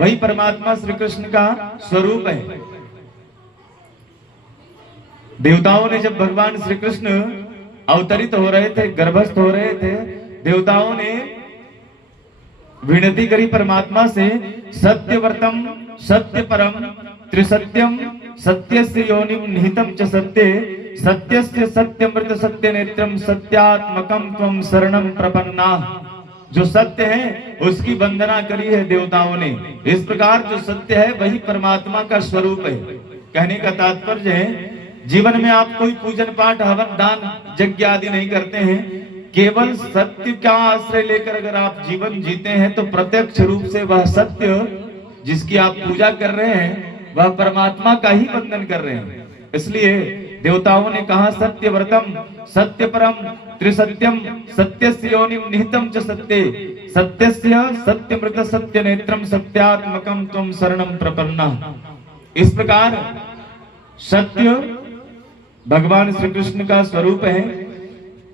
वही परमात्मा श्री कृष्ण का स्वरूप है। देवताओं ने जब भगवान श्री कृष्ण अवतरित हो रहे थे, गर्भस्थ हो रहे थे, देवताओं ने विनती करी परमात्मा से, सत्यव्रतम सत्य परम त्रिसत्यम सत्यस्य योनिम निहितम च सत्ये सत्यस्य सत्यमृत सत्य नेत्रम सत्यात्मकम त्वम शरणम प्रपन्ना। जो सत्य है उसकी वंदना करी है देवताओं ने। इस प्रकार जो सत्य है वही परमात्मा का स्वरूप है। कहने का तात्पर्य है, जीवन में आप कोई पूजन पाठ हवन दान यज्ञ आदि नहीं करते हैं, केवल सत्य का आश्रय लेकर अगर आप जीवन जीते हैं तो प्रत्यक्ष रूप से वह सत्य जिसकी आप पूजा कर रहे हैं वह परमात्मा का ही वंदन कर रहे हैं। इसलिए देवताओं ने कहा, सत्य व्रतम सत्य परम त्रिसत्यम सत्यस्य योनिम निहितम च सत्ये सत्यस्य सत्यमृत सत्य नेत्रम सत्यात्मकम त्वम शरणम प्रपन्ना। इस प्रकार सत्य भगवान श्री कृष्ण का स्वरूप है।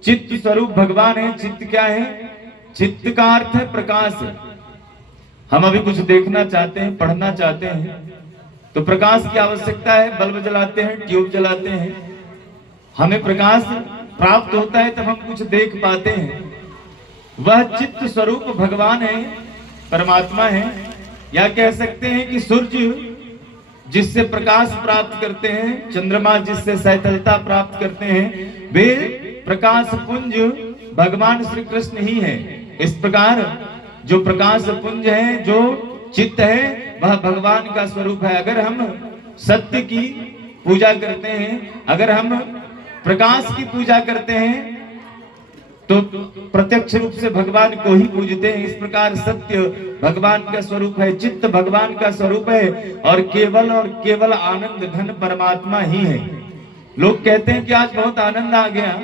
चित्त स्वरूप भगवान है। चित्त क्या है? चित्त का अर्थ है प्रकाश। हम अभी कुछ देखना चाहते हैं, पढ़ना चाहते हैं तो प्रकाश की आवश्यकता है। बल्ब जलाते हैं, ट्यूब जलाते हैं, हमें प्रकाश प्राप्त होता है तब हम कुछ देख पाते हैं। वह चित्त स्वरूप भगवान है, परमात्मा है। या कह सकते हैं कि सूर्य जिससे प्रकाश प्राप्त करते हैं, चंद्रमा जिससे शीतलता प्राप्त करते हैं, वे प्रकाश पुंज भगवान श्री कृष्ण ही है। इस प्रकार जो प्रकाश पुंज है, जो चित्त है, वह भगवान का स्वरूप है। अगर हम सत्य की पूजा करते हैं, अगर हम प्रकाश की पूजा करते हैं तो प्रत्यक्ष रूप से भगवान को ही पूजते हैं। इस प्रकार सत्य भगवान का स्वरूप है, चित्त भगवान का स्वरूप है और केवल आनंद घन परमात्मा ही है। लोग कहते हैं कि आज बहुत आनंद आ गया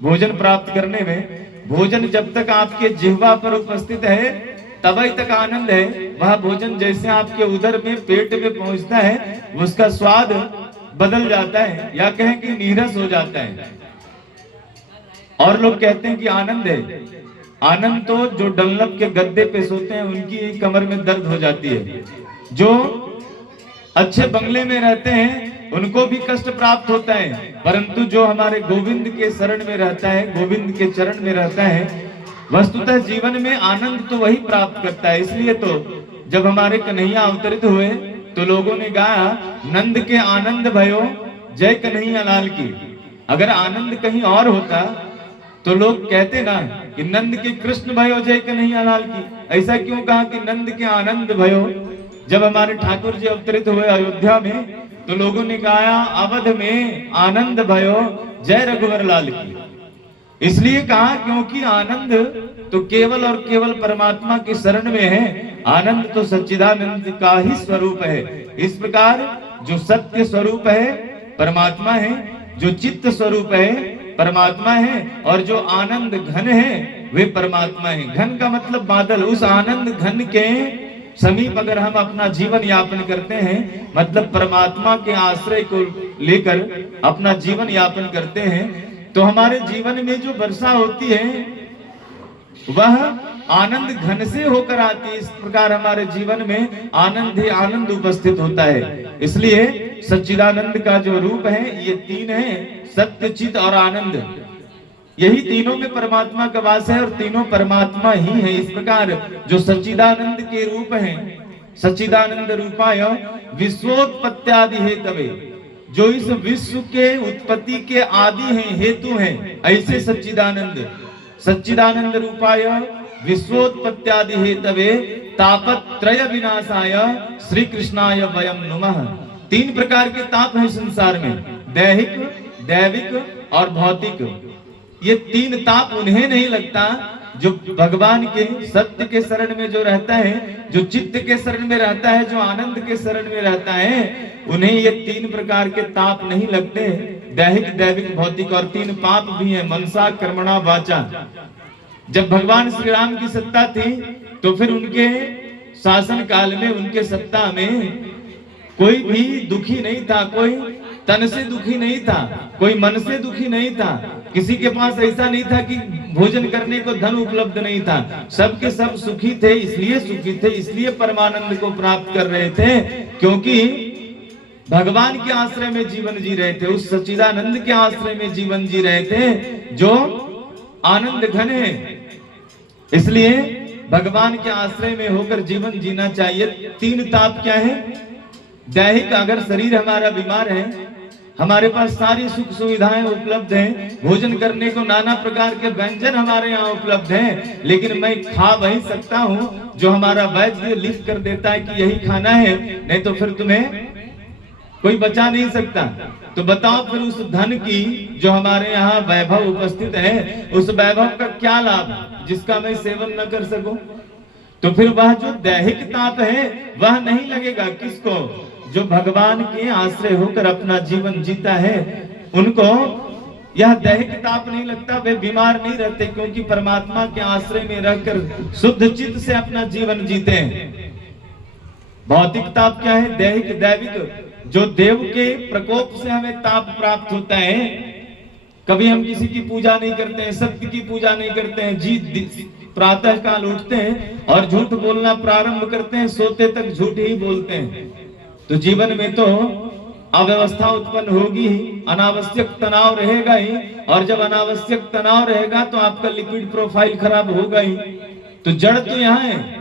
भोजन प्राप्त करने में। भोजन जब तक आपके जिह्वा पर उपस्थित है तभी तक आनंद है। वह भोजन जैसे आपके उदर में, पेट में पहुंचता है, उसका स्वाद बदल जाता है, या कहें कि नीरस हो जाता है। और लोग कहते हैं कि आनंद है। आनंद तो जो डंलप के गद्दे पे सोते हैं उनकी कमर में दर्द हो जाती है। जो अच्छे बंगले में रहते हैं उनको भी कष्ट प्राप्त होता है, परंतु जो हमारे गोविंद के शरण में रहता है, गोविंद के चरण में रहता है, वस्तुतः जीवन में आनंद तो वही प्राप्त करता है। इसलिए तो जब हमारे कन्हैया अवतरित हुए तो लोगों ने गाया, नंद के आनंद भयो जय कन्हैया लाल की। अगर आनंद कहीं और होता तो लोग कहते ना कि नंद के कृष्ण भयो जय कन्हैया लाल की। ऐसा क्यों कहा कि नंद के आनंद भयो? जब हमारे ठाकुर जी अवतरित हुए अयोध्या में तो लोगों ने गाया, अवध में आनंद भयो जय रघुवर लाल की। इसलिए कहा क्योंकि आनंद तो केवल और केवल परमात्मा के शरण में है। आनंद तो सच्चिदानंद का ही स्वरूप है। इस प्रकार जो सत्य स्वरूप है परमात्मा है, जो चित्त स्वरूप है परमात्मा है, और जो आनंद घन है वे परमात्मा है। घन का मतलब बादल। उस आनंद घन के समीप अगर हम अपना जीवन यापन करते हैं, मतलब परमात्मा के आश्रय को लेकर अपना जीवन यापन करते हैं, तो हमारे जीवन में जो वर्षा होती है वह आनंद घन से होकर आती है। इस प्रकार हमारे जीवन में आनंद ही आनंद उपस्थित होता है। इसलिए सच्चिदानंद का जो रूप है ये तीन है, सत्य, चित और आनंद। यही तीनों में परमात्मा का वास है और तीनों परमात्मा ही है। इस प्रकार जो सच्चिदानंद के रूप हैं, सच्चिदानंद रूपाय विश्वोत्पत्त्यादि हेतवे, जो इस विश्व के उत्पत्ति के आदि हैं, हेतु हैं, ऐसे सच्चिदानंद। सच्चिदानंद रूपाय विश्वोत्पत्त्यादि हेतवे तापत्रय विनाशाय श्री कृष्णाय वयं नुमः। तीन प्रकार के ताप हैं संसार में, दैहिक, दैविक और भौतिक। ये तीन ताप उन्हें नहीं लगता जो भगवान के सत्य के शरण में जो रहता है, जो चित्त के शरण में रहता है, जो आनंद के शरण में रहता है, उन्हें ये तीन प्रकार के ताप नहीं लगते, दैहिक, दैविक, भौतिक। और तीन पाप भी हैं, मनसा, कर्मणा, वाचा। जब भगवान श्री राम की सत्ता थी तो फिर उनके शासन काल में, उनके सत्ता में कोई भी दुखी नहीं था, कोई तन से दुखी नहीं था, कोई मन से दुखी नहीं था, किसी के पास ऐसा नहीं था कि भोजन करने को धन उपलब्ध नहीं था। सबके सब सुखी थे, इसलिए सुखी थे, इसलिए परमानंद को प्राप्त कर रहे थे क्योंकि भगवान के आश्रय में जीवन जी रहे थे, उस सच्चिदानंद के आश्रय में जीवन जी रहे थे जो आनंद घन है। इसलिए भगवान के आश्रय में होकर जीवन जीना चाहिए। तीन ताप क्या है? दैहिक, अगर शरीर हमारा बीमार है, हमारे पास सारी सुख सुविधाएं उपलब्ध हैं, भोजन करने को नाना प्रकार के व्यंजन हमारे यहाँ उपलब्ध हैं, लेकिन मैं खा वही सकता हूँ जो हमारा वैद्य लिख कर देता है कि यही खाना है, नहीं तो फिर तुम्हें कोई बचा नहीं सकता। तो बताओ फिर उस धन की जो हमारे यहाँ वैभव उपस्थित है, उस वैभव का क्या लाभ जिसका मैं सेवन न कर सकूं? तो फिर वह जो दैहिक ताप है वह नहीं लगेगा किसको? जो भगवान के आश्रय होकर अपना जीवन जीता है उनको यह दैहिक ताप नहीं लगता, वे बीमार नहीं रहते क्योंकि परमात्मा के आश्रय में रहकर शुद्ध चित्त से अपना जीवन जीते हैं। भौतिक ताप क्या है? दैहिक, दैविक, जो देव के प्रकोप से हमें ताप प्राप्त होता है। कभी हम किसी की पूजा नहीं करते हैं, सत्य की पूजा नहीं करते हैं, जी प्रातः काल उठते हैं और झूठ बोलना प्रारंभ करते हैं, सोते तक झूठ ही बोलते हैं, तो जीवन में तो अव्यवस्था उत्पन्न होगी ही, अनावश्यक तनाव रहेगा ही, और जब अनावश्यक तनाव रहेगा तो आपका लिपिड प्रोफाइल खराब होगा ही। तो जड़ तो यहाँ है।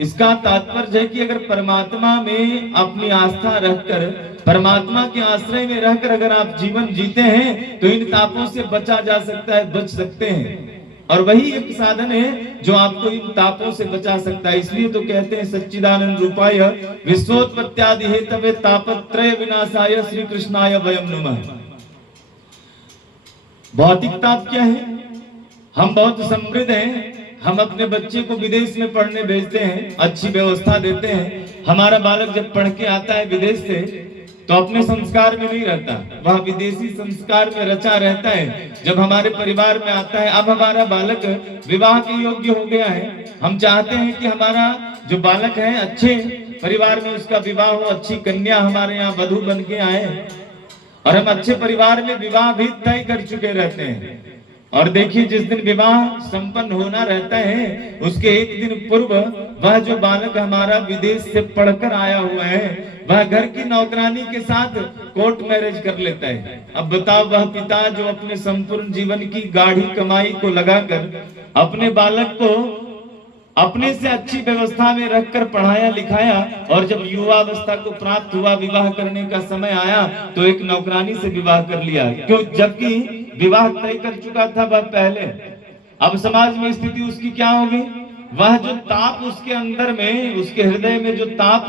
इसका तात्पर्य है कि अगर परमात्मा में अपनी आस्था रखकर, परमात्मा के आश्रय में रहकर अगर आप जीवन जीते हैं तो इन तापों से बचा जा सकता है, बच सकते हैं। और वही एक साधन है जो आपको इन तापों से बचा सकता है। इसलिए तो कहते हैं सच्चिदानंद रूपाय विश्वोत्पत्त्यादि हेतवे तापत्रय विनाशाय श्री कृष्णाय वयं नमः। भौतिक ताप क्या है? हम बहुत समृद्ध हैं, हम अपने बच्चे को विदेश में पढ़ने भेजते हैं, अच्छी व्यवस्था देते हैं। हमारा बालक जब पढ़ के आता है विदेश से तो अपने संस्कार में नहीं रहता, वह विदेशी संस्कार में रचा रहता है। जब हमारे परिवार में आता है, अब हमारा बालक विवाह के योग्य हो गया है, हम चाहते हैं कि हमारा जो बालक है अच्छे परिवार में उसका विवाह हो, अच्छी कन्या हमारे यहाँ वधू बन के आए, और हम अच्छे परिवार में विवाह भी तय कर चुके रहते हैं। और देखिए जिस दिन विवाह संपन्न होना रहता है उसके एक दिन पूर्व वह जो बालक हमारा विदेश से पढ़कर आया हुआ है वह घर की नौकरानी के साथ कोर्ट मैरिज कर लेता है। अब बताओ, वह पिता जो अपने संपूर्ण जीवन की गाढ़ी कमाई को लगाकर अपने बालक को अपने से अच्छी व्यवस्था में रखकर पढ़ाया लिखाया, और जब युवावस्था को प्राप्त हुआ, विवाह करने का समय आया तो एक नौकरानी से विवाह कर लिया, क्यों? जबकि विवाह तय कर चुका था वह पहले। अब समाज में स्थिति उसकी क्या होगी? वह जो ताप उसके अंदर में, उसके हृदय में जो ताप,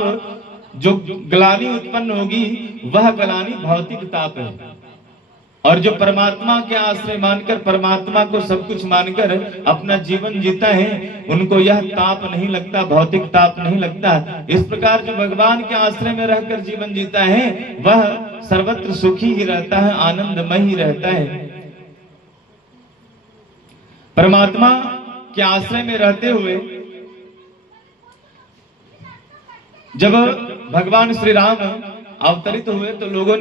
जो ग्लानि उत्पन्न होगी, वह ग्लानि भौतिक ताप है। और जो परमात्मा के आश्रय मानकर, परमात्मा को सब कुछ मानकर अपना जीवन जीता है, उनको यह ताप नहीं लगता, भौतिक ताप नहीं लगता। इस प्रकार जो भगवान के आश्रय में रहकर जीवन जीता है वह सर्वत्र सुखी ही रहता है, आनंदमय ही रहता है। परमात्मा के आश्रय में रहते हुए जब भगवान श्री राम अवतरित हुए तो लोगों ने